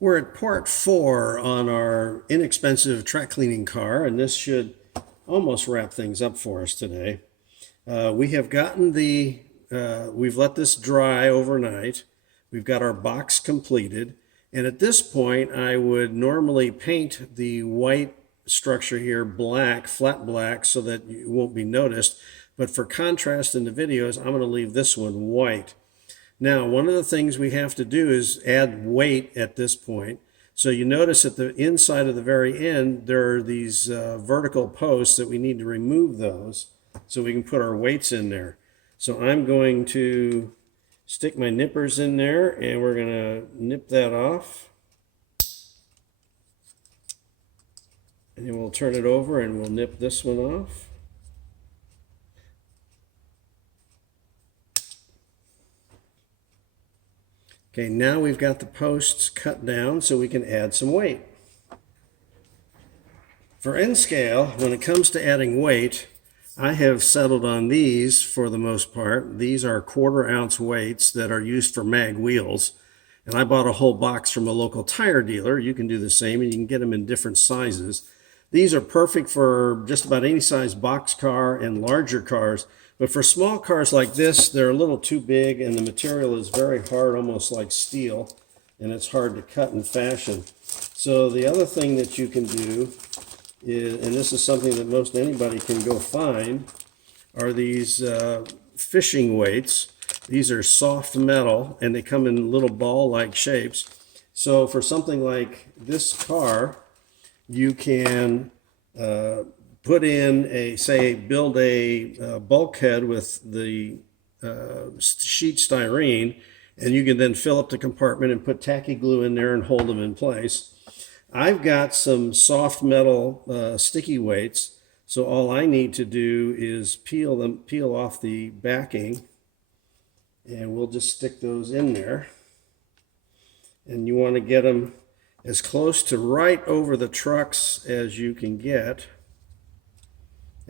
We're at part 4 on our inexpensive track cleaning car, and this should almost wrap things up for us today. We have gotten we've let this dry overnight. We've got our box completed. And at this point, I would normally paint the white structure here black, flat black, so that it won't be noticed. But for contrast in the videos, I'm going to leave this one white. Now, one of the things we have to do is add weight at this point. So you notice at the inside of the very end, there are these vertical posts that we need to remove those so we can put our weights in there. So I'm going to stick my nippers in there and we're going to nip that off. And then we'll turn it over and we'll nip this one off. Okay, now we've got the posts cut down so we can add some weight. For end scale, when it comes to adding weight, I have settled on these for the most part. These are 1/4 ounce weights that are used for mag wheels. And I bought a whole box from a local tire dealer. You can do the same, and you can get them in different sizes. These are perfect for just about any size box car and larger cars. But for small cars like this, they're a little too big and the material is very hard, almost like steel, and it's hard to cut and fashion. So the other thing that you can do is, and this is something that most anybody can go find, are these fishing weights. These are soft metal and they come in little ball-like shapes. So for something like this car, you can put in build a bulkhead with the sheet styrene, and you can then fill up the compartment and put tacky glue in there and hold them in place. I've got some soft metal sticky weights, so all I need to do is peel off the backing, and we'll just stick those in there. And you want to get them as close to right over the trucks as you can get,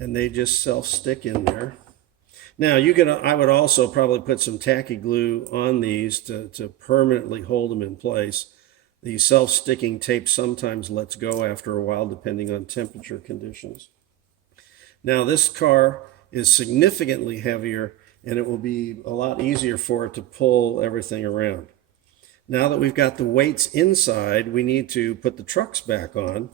and they just self-stick in there. Now I would also probably put some tacky glue on these to permanently hold them in place. The self-sticking tape sometimes lets go after a while depending on temperature conditions. Now this car is significantly heavier and it will be a lot easier for it to pull everything around. Now that we've got the weights inside, we need to put the trucks back on.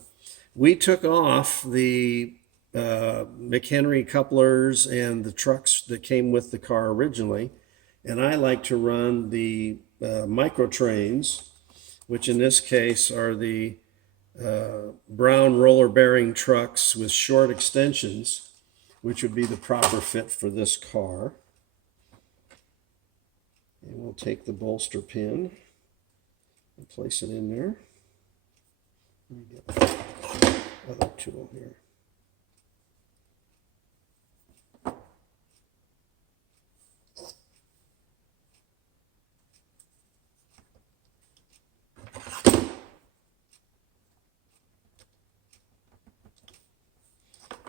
We took off the McHenry couplers and the trucks that came with the car originally, and I like to run the micro trains, which in this case are the brown roller bearing trucks with short extensions, which would be the proper fit for this car. And we'll take the bolster pin and place it in there. Let me get the other tool here.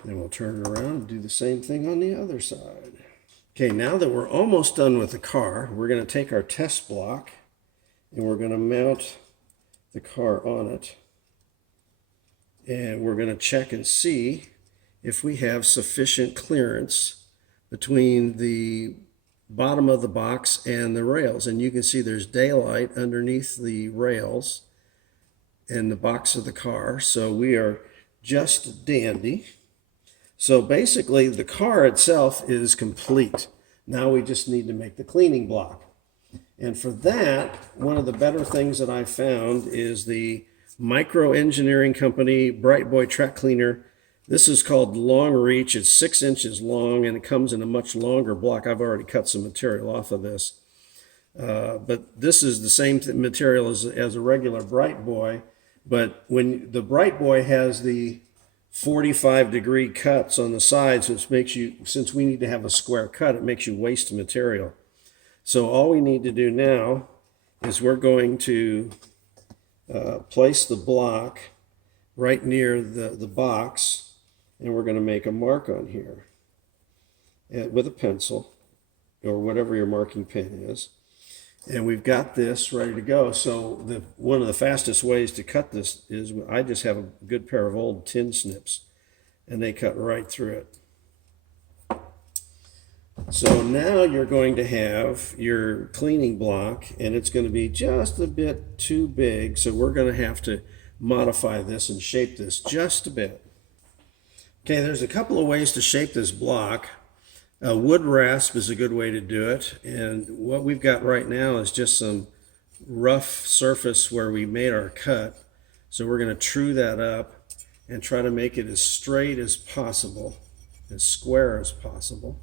Then we'll turn it around and do the same thing on the other side. Okay, now that we're almost done with the car, we're going to take our test block and we're going to mount the car on it. And we're going to check and see if we have sufficient clearance between the bottom of the box and the rails. And you can see there's daylight underneath the rails and the box of the car. So we are just dandy. So basically the car itself is complete. Now we just need to make the cleaning block. And for that, one of the better things that I found is the Micro Engineering Company Bright Boy Track Cleaner. This is called Long Reach. It's 6 inches long and it comes in a much longer block. I've already cut some material off of this. But this is the same material as a regular Bright Boy. But when the Bright Boy has the 45-degree cuts on the sides, which makes you, since we need to have a square cut, it makes you waste material. So all we need to do now is we're going to place the block right near the box, and we're going to make a mark on here with a pencil or whatever your marking pen is. And we've got this ready to go. So one of the fastest ways to cut this is I just have a good pair of old tin snips, and they cut right through it. So now you're going to have your cleaning block, and it's going to be just a bit too big. So we're going to have to modify this and shape this just a bit. Okay, there's a couple of ways to shape this block. Wood rasp is a good way to do it. And what we've got right now is just some rough surface where we made our cut. So we're going to true that up and try to make it as straight as possible, as square as possible.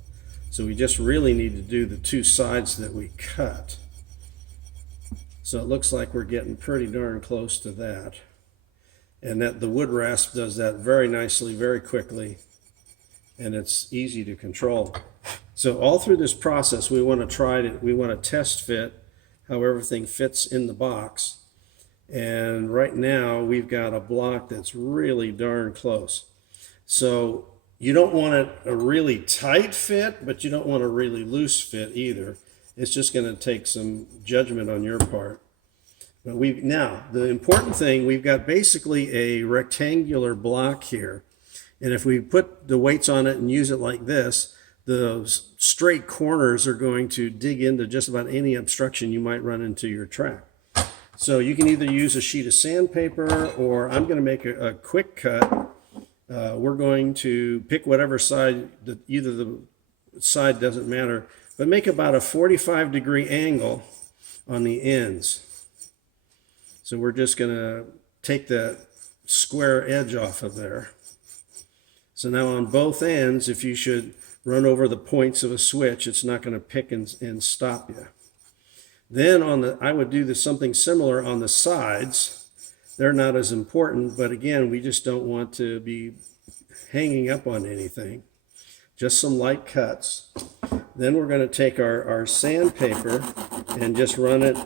So we just really need to do the two sides that we cut. So it looks like we're getting pretty darn close to that. And that the wood rasp does that very nicely, very quickly, and it's easy to control. So all through this process, we want to test fit how everything fits in the box. And right now we've got a block that's really darn close. So you don't want it a really tight fit, but you don't want a really loose fit either. It's just going to take some judgment on your part. But now, the important thing, we've got basically a rectangular block here. And if we put the weights on it and use it like this, the straight corners are going to dig into just about any obstruction you might run into your track. So you can either use a sheet of sandpaper, or I'm going to make a quick cut. We're going to pick whatever side, either the side doesn't matter, but make about a 45-degree angle on the ends. So we're just going to take that square edge off of there. So now on both ends, if you should run over the points of a switch, it's not going to pick and stop you. Then I would do something similar on the sides. They're not as important, but again, we just don't want to be hanging up on anything. Just some light cuts. Then we're going to take our sandpaper and just run it,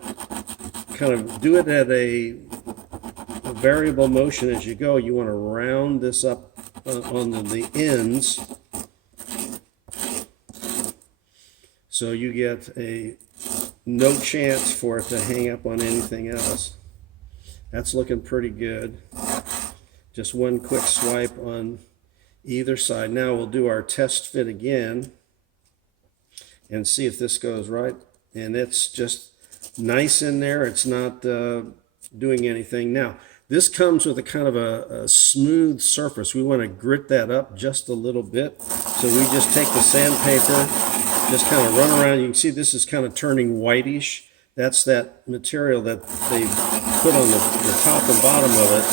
kind of do it at a variable motion as you go. You want to round this up on the ends, so you get no chance for it to hang up on anything else. That's looking pretty good. Just one quick swipe on either side. Now we'll do our test fit again and see if this goes right. And it's just nice in there. It's not doing anything. Now, this comes with a kind of a smooth surface. We want to grit that up just a little bit. So we just take the sandpaper, just kind of run around. You can see this is kind of turning whitish. That's that material that they put on the top and bottom of it.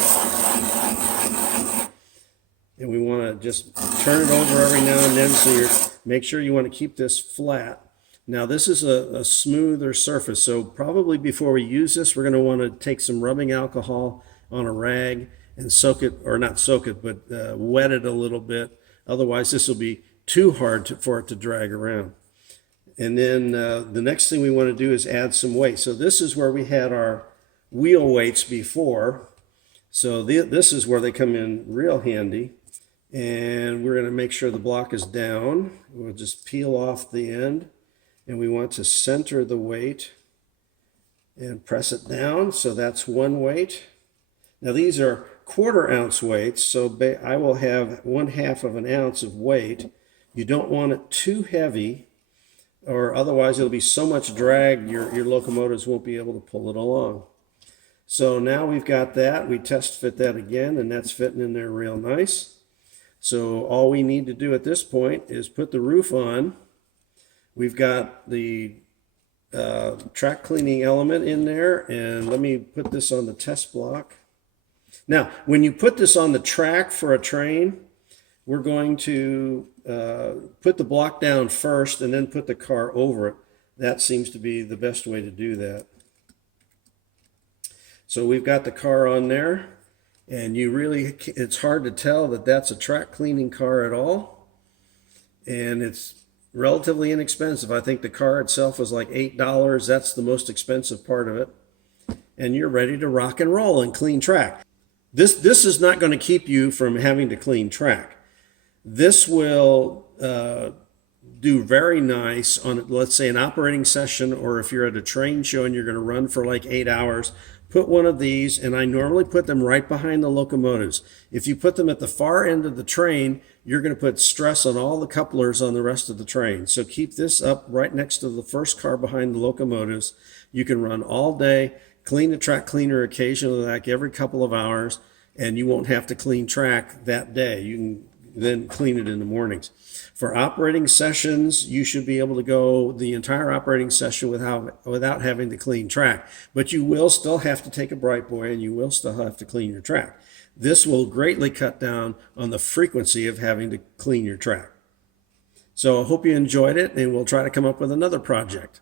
And we want to just turn it over every now and then, so make sure you want to keep this flat. Now this is a smoother surface, so probably before we use this, we're going to want to take some rubbing alcohol on a rag and soak it, or not soak it, but wet it a little bit. Otherwise this will be too hard for it to drag around. And then the next thing we want to do is add some weight. So this is where we had our wheel weights before. So this is where they come in real handy. And we're going to make sure the block is down. We'll just peel off the end. And we want to center the weight and press it down. So that's one weight. Now these are 1/4 ounce weights. So I will have 1/2 of an ounce of weight. You don't want it too heavy, or otherwise it'll be so much drag your locomotives won't be able to pull it along. So now we've got that. We test fit that again, and that's fitting in there real nice. So all we need to do at this point is put the roof on. We've got the track cleaning element in there, and let me put this on the test block. Now, when you put this on the track for a train, we're going to put the block down first and then put the car over it. That seems to be the best way to do that. So we've got the car on there, and it's hard to tell that that's a track cleaning car at all. And it's relatively inexpensive. I think the car itself was like $8. That's the most expensive part of it. And you're ready to rock and roll and clean track. This is not going to keep you from having to clean track. This will do very nice on, let's say, an operating session, or if you're at a train show and you're going to run for like 8 hours, put one of these, and I normally put them right behind the locomotives. If you put them at the far end of the train, you're going to put stress on all the couplers on the rest of the train. So keep this up right next to the first car behind the locomotives. You can run all day, clean the track cleaner occasionally, like every couple of hours, and you won't have to clean track that day. You can then clean it in the mornings. For operating sessions, you should be able to go the entire operating session without having to clean track. But you will still have to take a bright boy, and you will still have to clean your track. This will greatly cut down on the frequency of having to clean your track. So I hope you enjoyed it, and we'll try to come up with another project.